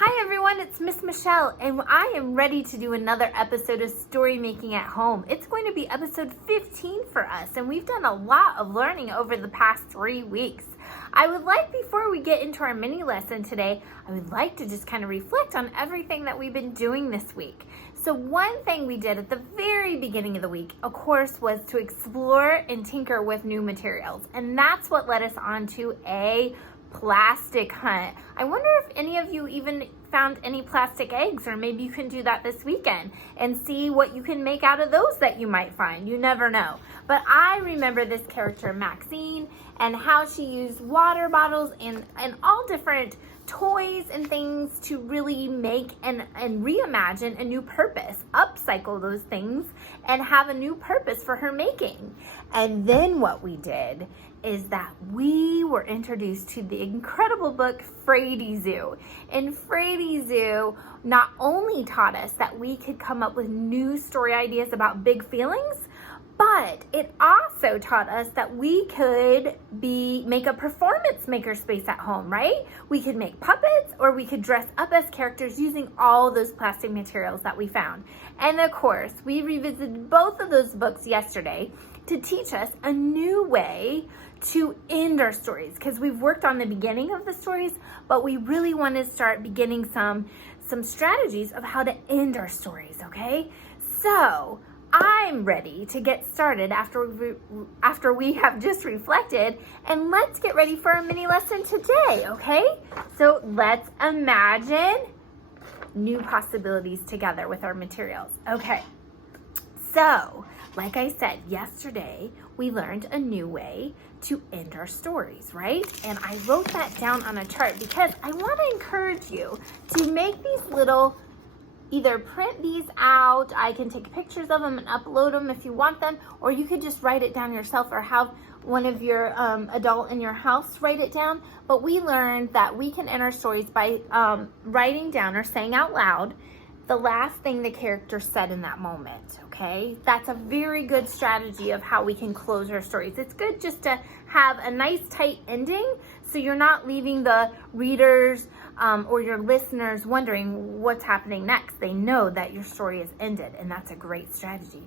Hi everyone, it's Miss Michelle, and I am ready to do another episode of Story Making at Home. It's going to be episode 15 for us, and we've done a lot of learning over the past 3 weeks. I would like, before we get into our mini lesson today, I would like to just kind of reflect on everything that we've been doing this week. So one thing we did at the very beginning of the week, of course, was to explore and tinker with new materials, and that's what led us on to a plastic hunt. I wonder if any of you even found any plastic eggs, or maybe you can do that this weekend and see what you can make out of those that you might find. You never know. But I remember this character Maxine and how she used water bottles and all different toys and things to really make and reimagine a new purpose, upcycle those things and have a new purpose for her making. And then what we did is that we were introduced to the incredible book Frady Zoo. And Frady Zoo not only taught us that we could come up with new story ideas about big feelings, but it also taught us that we could make a performance makerspace at home, right? We could make puppets, or we could dress up as characters using all those plastic materials that we found. And of course, we revisited both of those books yesterday to teach us a new way to end our stories, because we've worked on the beginning of the stories, but we really want to start beginning some strategies of how to end our stories, okay? So I'm ready to get started after we have just reflected, and let's get ready for our mini lesson today, okay? So let's imagine new possibilities together with our materials. Okay, so like I said yesterday, we learned a new way to end our stories, right? And I wrote that down on a chart because I want to encourage you to make these little, either print these out, I can take pictures of them and upload them if you want them, or you could just write it down yourself or have one of your adult in your house write it down. But we learned that we can end our stories by writing down or saying out loud the last thing the character said in that moment, okay? That's a very good strategy of how we can close our stories. It's good just to have a nice tight ending so you're not leaving the readers or your listeners wondering what's happening next. They know that your story is ended, and that's a great strategy.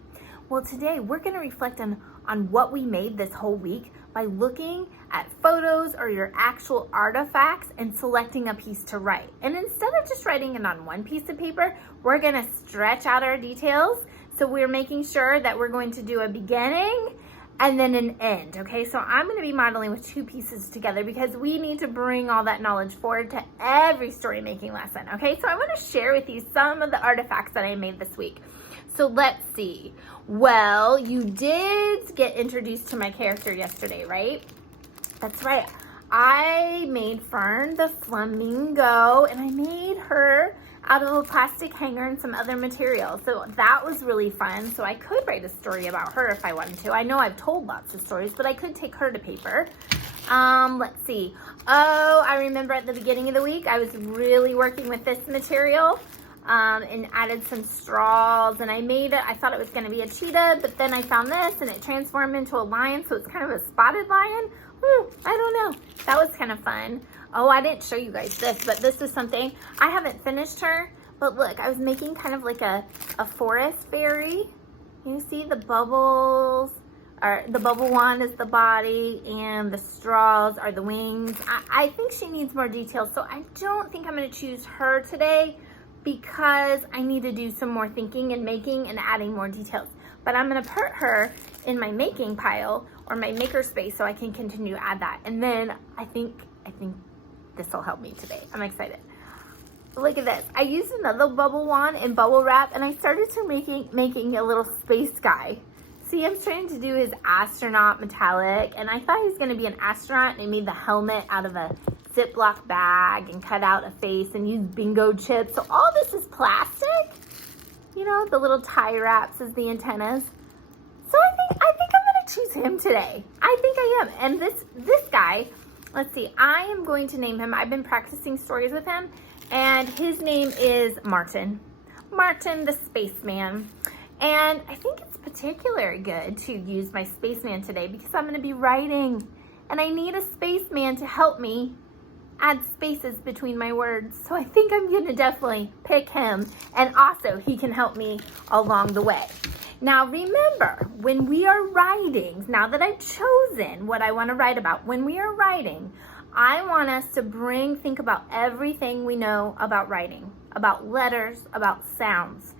Well, today we're gonna reflect on what we made this whole week by looking at photos or your actual artifacts and selecting a piece to write. And instead of just writing it on one piece of paper, we're gonna stretch out our details. So we're making sure that we're going to do a beginning and then an end, okay? So I'm gonna be modeling with two pieces together because we need to bring all that knowledge forward to every story making lesson, okay? So I wanna share with you some of the artifacts that I made this week. So let's see. Well, you did get introduced to my character yesterday, right? That's right. I made Fern the flamingo, and I made her out of a plastic hanger and some other materials. So that was really fun. So I could write a story about her if I wanted to. I know I've told lots of stories, but I could take her to paper. Let's see. Oh, I remember at the beginning of the week, I was really working with this material. And added some straws, and I made it. I thought it was going to be a cheetah, but then I found this and it transformed into a lion, so it's kind of a spotted lion. I don't know. That was kind of fun. Oh, I didn't show you guys this, but this is something. I haven't finished her, but look, I was making kind of like a forest fairy. You see the bubbles, or the bubble wand is the body, and the straws are the wings. I think she needs more details, so I don't think I'm going to choose her today, because I need to do some more thinking and making and adding more details. But I'm gonna put her in my making pile or my maker space so I can continue to add that. And then I think this will help me today. I'm excited. Look at this. I used another bubble wand and bubble wrap, and I started to making a little space guy. See, I'm trying to do his astronaut metallic, and I thought he was gonna be an astronaut, and I made the helmet out of a Ziploc bag and cut out a face and used bingo chips. So all this is plastic. You know, the little tie wraps as the antennas. So I think I'm gonna choose him today. I think I am. And this guy, let's see, I am going to name him. I've been practicing stories with him, and his name is Martin. Martin the spaceman. And I think it's particularly good to use my spaceman today because I'm gonna be writing, and I need a spaceman to help me add spaces between my words. So I think I'm gonna definitely pick him, and also he can help me along the way. Now remember, when we are writing, now that I've chosen what I wanna write about, when we are writing, I want us to think about everything we know about writing, about letters, about sounds.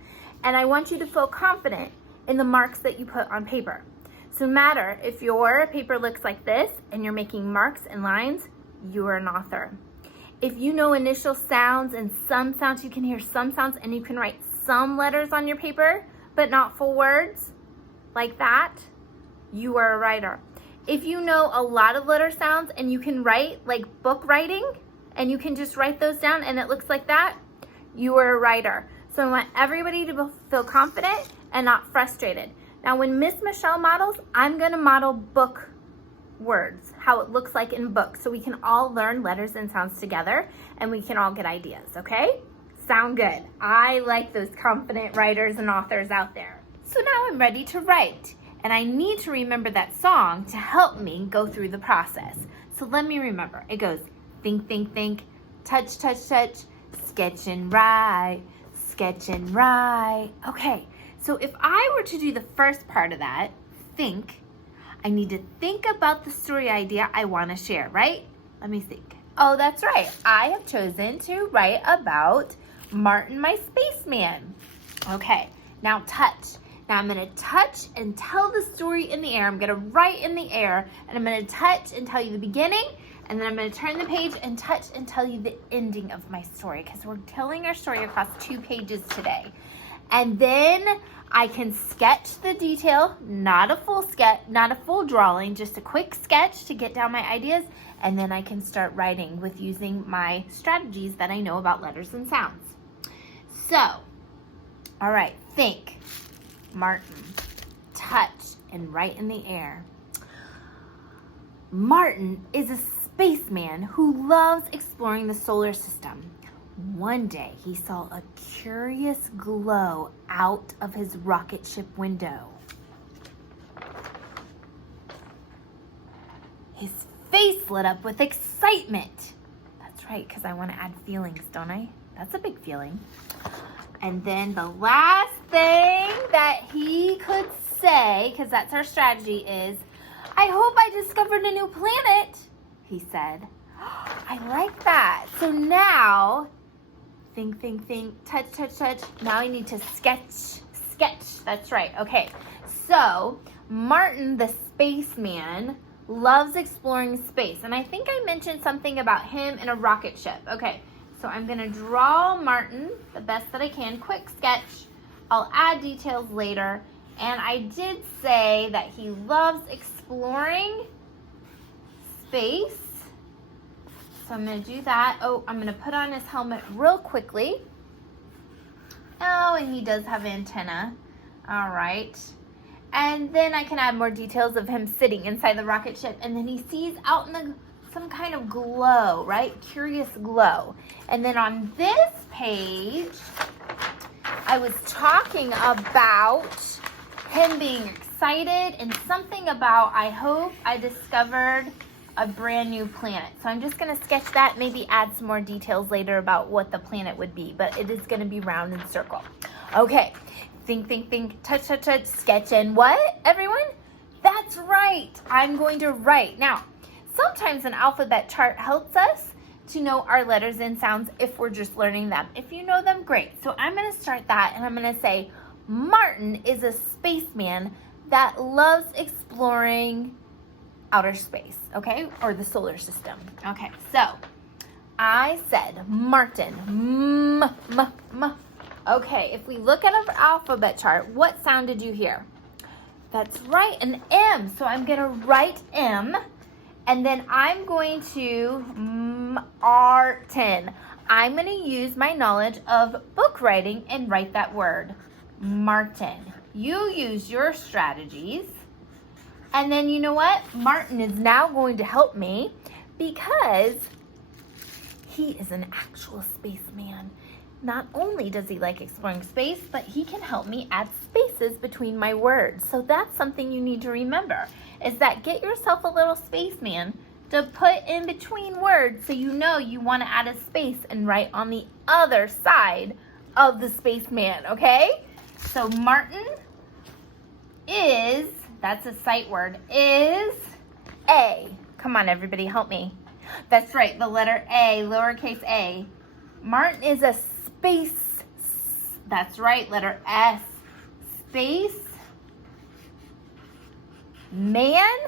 And I want you to feel confident in the marks that you put on paper. So no matter if your paper looks like this and you're making marks and lines, you are an author. If you know initial sounds and some sounds, you can hear some sounds and you can write some letters on your paper, but not full words, like that, you are a writer. If you know a lot of letter sounds and you can write like book writing and you can just write those down and it looks like that, you are a writer. So I want everybody to feel confident and not frustrated. Now when Miss Michelle models, I'm gonna model book words, how it looks like in books, so we can all learn letters and sounds together and we can all get ideas, okay? Sound good? I like those confident writers and authors out there. So now I'm ready to write. And I need to remember that song to help me go through the process. So let me remember. It goes think, think, think, touch, touch, touch, sketch and write, sketch and write. Okay, so if I were to do the first part of that, think, I need to think about the story idea I want to share, right? Let me think. Oh, that's right. I have chosen to write about Martin, my spaceman. Okay, now touch. Now I'm gonna touch and tell the story in the air. I'm gonna write in the air, and I'm gonna touch and tell you the beginning, and then I'm gonna turn the page and touch and tell you the ending of my story, because we're telling our story across 2 pages today. And then I can sketch the detail, not a full sketch, not a full drawing, just a quick sketch to get down my ideas, and then I can start writing with using my strategies that I know about letters and sounds. So, all right, think. Martin, touch, and write in the air. Martin is a spaceman who loves exploring the solar system. One day, he saw a curious glow out of his rocket ship window. His face lit up with excitement. That's right, because I want to add feelings, don't I? That's a big feeling. And then the last thing that he could say, because that's our strategy, is, I hope I discovered a new planet, he said. I like that. So now, think, think, think, touch, touch, touch. Now I need to sketch. That's right. Okay. So Martin, the spaceman, loves exploring space. And I think I mentioned something about him in a rocket ship. Okay. So I'm gonna draw Martin the best that I can, quick sketch. I'll add details later. And I did say that he loves exploring space. So I'm gonna do that. Oh, I'm gonna put on his helmet real quickly. Oh, and he does have antenna. All right. And then I can add more details of him sitting inside the rocket ship. And then he sees out in the some kind of glow, right? Curious glow. And then on this page, I was talking about him being excited and something about, I hope I discovered a brand new planet. So I'm just gonna sketch that, maybe add some more details later about what the planet would be, but it is gonna be round and circle. Okay, think, think, think, touch, touch, touch, sketch, and what, everyone? That's right, I'm going to write. Now, sometimes an alphabet chart helps us to know our letters and sounds if we're just learning them. If you know them, great. So I'm gonna start that and I'm gonna say, Martin is a spaceman that loves exploring outer space, okay? Or the solar system. Okay, so I said Martin, Okay, if we look at our alphabet chart, what sound did you hear? That's right, an M. So I'm gonna write M. And then I'm going to Martin. I'm going to use my knowledge of book writing and write that word, Martin. You use your strategies. And then you know what? Martin is now going to help me because he is an actual spaceman. Not only does he like exploring space, but he can help me add spaces between my words. So that's something you need to remember, is that get yourself a little spaceman to put in between words so you know you want to add a space and write on the other side of the spaceman, okay? So Martin is, that's a sight word, is A. Come on, everybody, help me. That's right, the letter A, lowercase a. Martin is a space, that's right, letter S. Space man,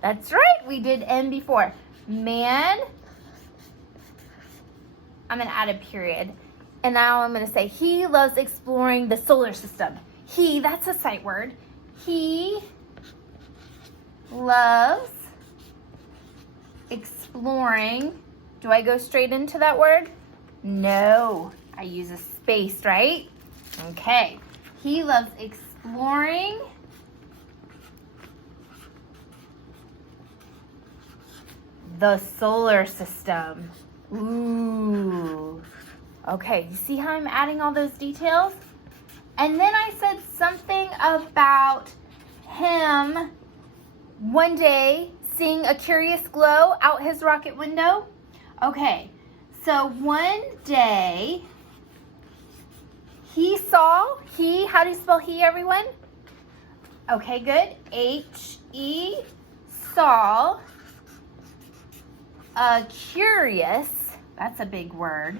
that's right, we did N before. Man, I'm going to add a period. And now I'm going to say he loves exploring the solar system. He, that's a sight word. He loves exploring. Do I go straight into that word? No, I use a space, right? Okay. He loves exploring the solar system. Ooh. Okay, you see how I'm adding all those details? And then I said something about him one day seeing a curious glow out his rocket window. Okay, so one day he saw, how do you spell he, everyone? Okay, good. H-E, saw a curious, that's a big word,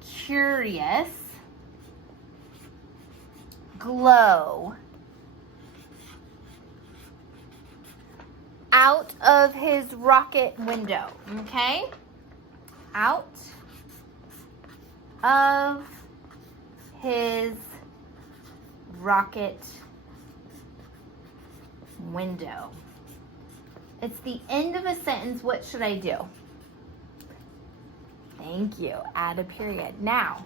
curious glow out of his rocket window, okay? Out of his rocket window. It's the end of a sentence. What should I do? Thank you. Add a period. Now,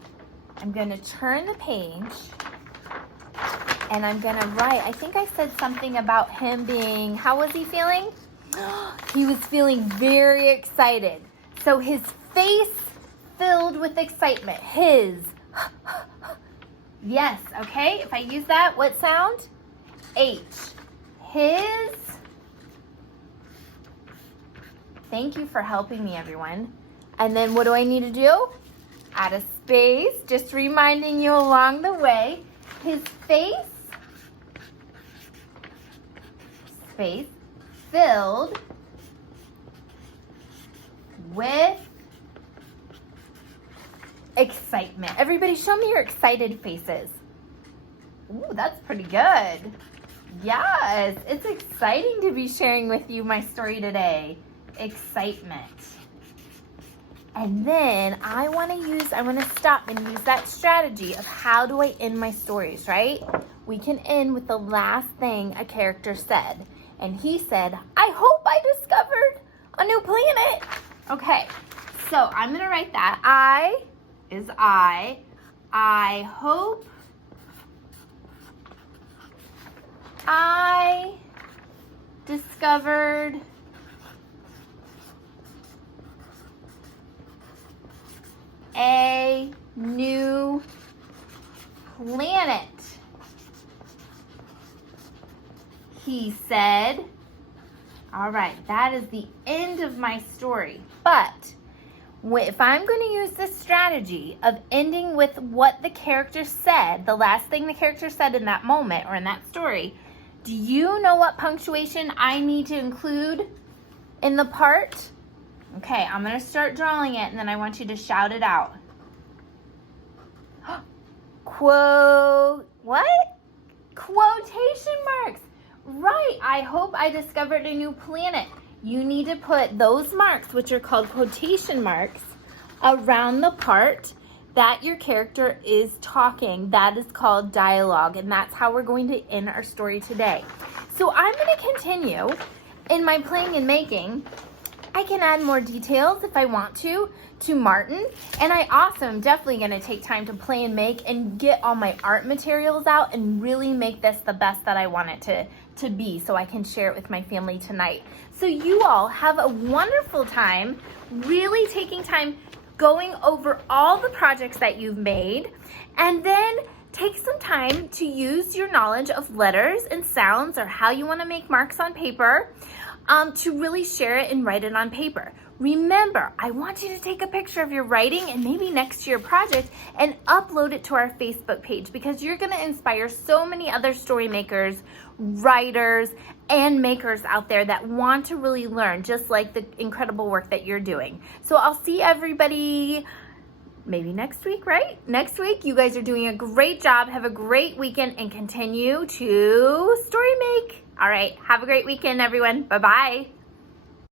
I'm going to turn the page and I'm going to write. I think I said something about him being, how was he feeling? He was feeling very excited. So his face filled with excitement. His. Yes, okay. If I use that, what sound? H. His. Thank you for helping me, everyone. And then what do I need to do? Add a space, just reminding you along the way. His face, space, filled with excitement. Everybody show me your excited faces. Ooh, that's pretty good. Yes, it's exciting to be sharing with you my story today. Excitement. And then I want to stop and use that strategy of how do I end my stories, right? We can end with the last thing a character said. And he said, I hope I discovered a new planet. Okay, so I'm going to write that. I hope I discovered a new planet, he said. All right, that is the end of my story. But if I'm going to use this strategy of ending with what the character said, the last thing the character said in that moment or in that story, do you know what punctuation I need to include in the part? Okay, I'm going to start drawing it, and then I want you to shout it out. What? Quotation marks. Right, I hope I discovered a new planet. You need to put those marks, which are called quotation marks, around the part that your character is talking. That is called dialogue, and that's how we're going to end our story today. So I'm going to continue in my playing and making. I can add more details if I want to Martin. And I also am definitely going to take time to play and make and get all my art materials out and really make this the best that I want it to be so I can share it with my family tonight. So you all have a wonderful time really taking time going over all the projects that you've made, and then take some time to use your knowledge of letters and sounds or how you want to make marks on paper to really share it and write it on paper. Remember, I want you to take a picture of your writing and maybe next to your project and upload it to our Facebook page, because you're going to inspire so many other story makers, writers, and makers out there that want to really learn just like the incredible work that you're doing. So I'll see everybody maybe next week, right? Next week. You guys are doing a great job. Have a great weekend and continue to story make. All right. Have a great weekend, everyone. Bye-bye.